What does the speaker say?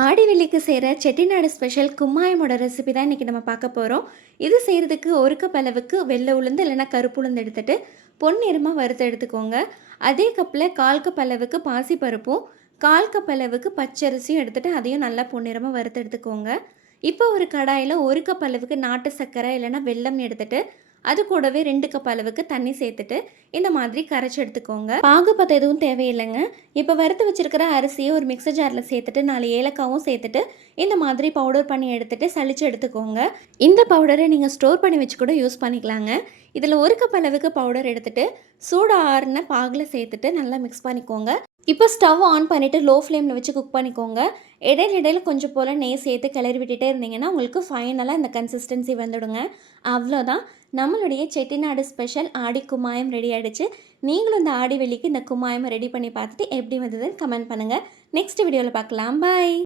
ஆடி வெள்ளிக்கு செய்கிற Chettinad special கும்மாயமோட recipe தான் இன்றைக்கி நம்ம பார்க்க போகிறோம். இது செய்கிறதுக்கு ஒரு கப் அளவுக்கு வெள்ளை உளுந்து இல்லைனா கருப்பு உளுந்து எடுத்துகிட்டு பொன்னிறமாக வறுத்து எடுத்துக்கோங்க. அதே கப்பில் 1/4 கப் அளவுக்கு பாசிப்பருப்பும் 1/4 கப் அளவுக்கு பச்சரிசியும் எடுத்துகிட்டு அதையும் நல்லா பொன்னிறமாக வறுத்து எடுத்துக்கோங்க. இப்போ ஒரு கடாயில் 1 கப் அளவுக்கு நாட்டு சர்க்கரை இல்லைனா வெல்லம் எடுத்துகிட்டு அது கூடவே 2 கப் அளவுக்கு தண்ணி சேர்த்துட்டு இந்த மாதிரி கரைச்சி எடுத்துக்கோங்க. பாகுபதம் எதுவும் தேவையில்லைங்க. இப்போ வறுத்து வச்சிருக்கிற அரிசியை ஒரு மிக்சர் ஜாரில் சேர்த்துட்டு 4 ஏலக்காவும் சேர்த்துட்டு இந்த மாதிரி பவுடர் பண்ணி எடுத்துட்டு சளிச்சு எடுத்துக்கோங்க. இந்த பவுடரை நீங்கள் ஸ்டோர் பண்ணி வச்சு கூட யூஸ் பண்ணிக்கலாங்க. இதில் 1 கப் அளவுக்கு பவுடர் எடுத்துட்டு சூடு ஆறுன பாகில் சேர்த்துட்டு நல்லா மிக்ஸ் பண்ணிக்கோங்க. இப்போ ஸ்டவ் ஆன் பண்ணிவிட்டு லோ ஃப்ளேமில் வச்சு குக் பண்ணிக்கோங்க. இடையில கொஞ்சம் போல் நெய் சேர்த்து கிளறி விட்டுட்டே இருந்தீங்கன்னா உங்களுக்கு ஃபைனலாக இந்த கன்சிஸ்டன்சி வந்துடுங்க. அவ்வளோதான், நம்மளுடைய செட்டிநாடு ஸ்பெஷல் ஆடி கும்மாயம் ரெடி ஆகிடுச்சு. நீங்களும் இந்த ஆடி வெள்ளிக்கு இந்த கும்மாயம் ரெடி பண்ணி பார்த்துட்டு எப்படி வந்ததுன்னு கமெண்ட் பண்ணுங்கள். நெக்ஸ்ட் வீடியோவில் பார்க்கலாம். பாய்.